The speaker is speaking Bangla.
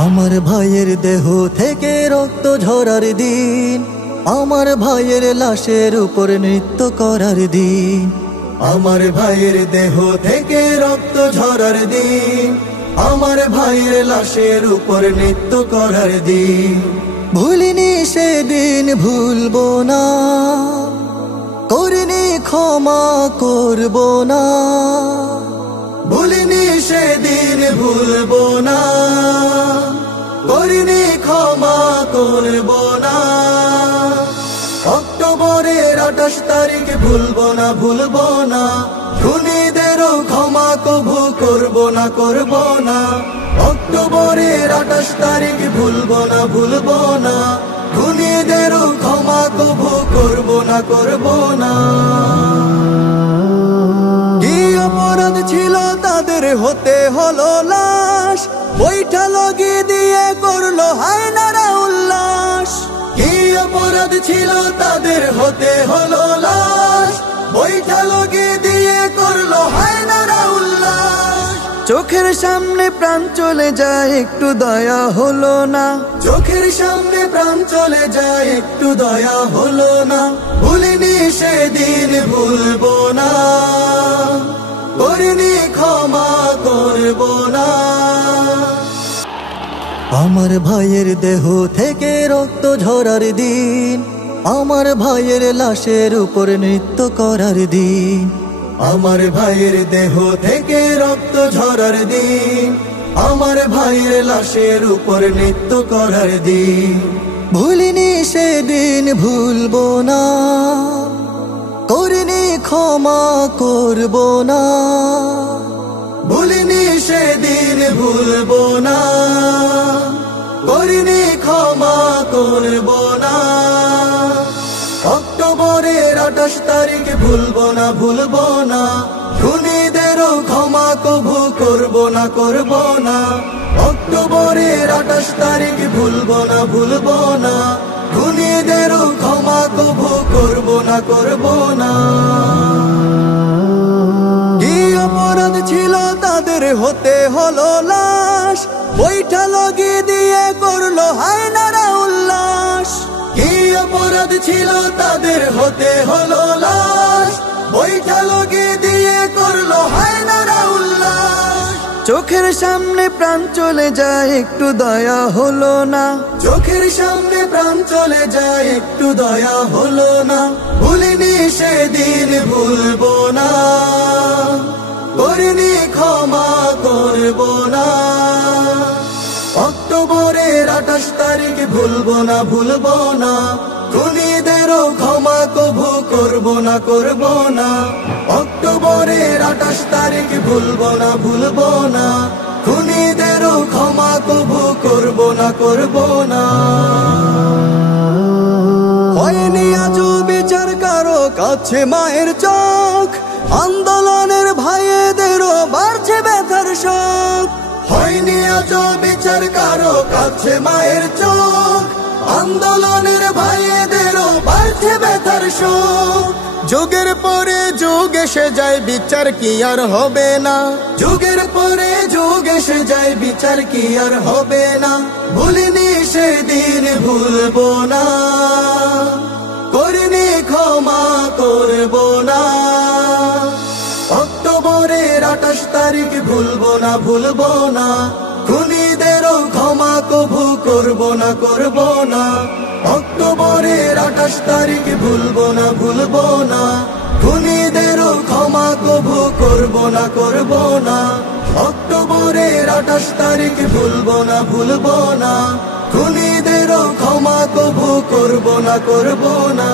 আমার ভাইয়ের দেহ থেকে রক্ত ঝরার দিন, আমার ভাইয়ের লাশের উপর নৃত্য করার দিন। আমার ভাইয়ের দেহ থেকে রক্ত ঝরার দিন, আমার ভাইয়ের লাশের উপর নৃত্য করার দিন। ভুলিনি সেদিন, ভুলবো না, করিনি ক্ষমা করব না। ভুলিনি সেদিন, ভুলবো না, করিনি ক্ষমা করব না। অক্টোবরের 28 তারিখ ভুলবো না, ভুলবো না। খুনিদেরও ক্ষমা কভু করব না, করব না। অক্টোবরের 28 তারিখ ভুলবো না, ভুলবো না। খুনিদেরও ক্ষমা কভু করব না, করব না। কি অপরাধ ছিল তাদের, হতে হলো লাশ, বৈঠা লগিয়ে দিয়ে করলো হায়নারা উল্লাস। কি অপরাধ ছিল তাদের, হতে হলো লাশ, বৈঠা লগিয়ে দিয়ে করলো হায়নারা উল্লাস। চোখের সামনে প্রাণ চলে যায়, একটু দয়া হলো না। চোখের সামনে প্রাণ চলে যায়, একটু দয়া হলো না। ভুলিনি সেদিন, ভুলবো না, করিনি ক্ষমা করব না। আমার ভাইয়ের দেহ থেকে রক্ত ঝরার দিন, আমার ভাইয়ের লাশের উপর নৃত্য করার দিন। আমার ভাইয়ের দেহ থেকে রক্ত ঝরার দিন, আমার ভাইয়ের লাশের উপর নৃত্য করার দিন। ভুলিনি সেদিন, ভুলবো না, করিনি ক্ষমা করব না। ভুলিনি সেদিন, ভুলবো না, করিনি ক্ষমা করব না। অক্টোবরের 28 তারিখ ভুলবো না, ভুলবো না। খুনিদেরও ক্ষমা কভু করব না, করব না। অক্টোবরের 28 তারিখ ভুলবো না, ভুলবো না। খুনিদেরও ক্ষমা কভু করব না, করব না। কি অপরাধ ছিল তাদের, হতে হলো লাশ, বৈঠা লগিয়ে দিয়ে করলো হায়নারা উল্লাস। কি অপরাধ ছিল তাদের, হতে হলো লাশ, বৈঠা লগিয়ে দিয়ে করলো হায়নারা উল্লাস। চোখের সামনে প্রাণ চলে যায়, একটু দয়া হলো না। চোখের সামনে প্রাণ চলে যায়, একটু দয়া হলো না। ভুলিনি সেদিন, ভুলবো না, করিনি ক্ষমা করব না। অক্টোবরের 28 তারিখ ভুলবো না, ভুলবো না। খুনিদেরও ক্ষমা কভু করব না, করব না। অক্টোবরের 28 তারিখ ভুলবো না, ভুলবো না। খুনিদেরও ক্ষমা কভু করব না, করব না। হয়নি আজও বিচার কারো কাছে মায়ের চোখ, আন্দোলনের ভাইয়েদেরও বাড়ছে ব্যথার শোক। হয়নি আজও বিচার কারো কাছে মায়ের চোখ, আন্দোলনের ভাইয়েদেরও বাড়ছে ব্যথার শোক। যুগের পরে যুগ এসে যায়, বিচার কি আর হবে না। যুগের পরে যুগ এসে যায়, বিচার কি আর হবে না। ভুলিনি সেদিন, ভুলবো না, করিনি ক্ষমা করব না। অক্টোবরের 28 তারিখ ভুলবো না, ভুলবো না। খুনিদেরও ক্ষমা কভু করব না, করব না। অক্টোবরের 28 তারিখ ভুলবো না, ভুলবো না। খুনিদেরও ক্ষমা কভু করব না, করব না। অক্টোবরের 28 তারিখ ভুলবো না, ভুলবো না। খুনিদেরও ক্ষমা কভু করব না, করব না।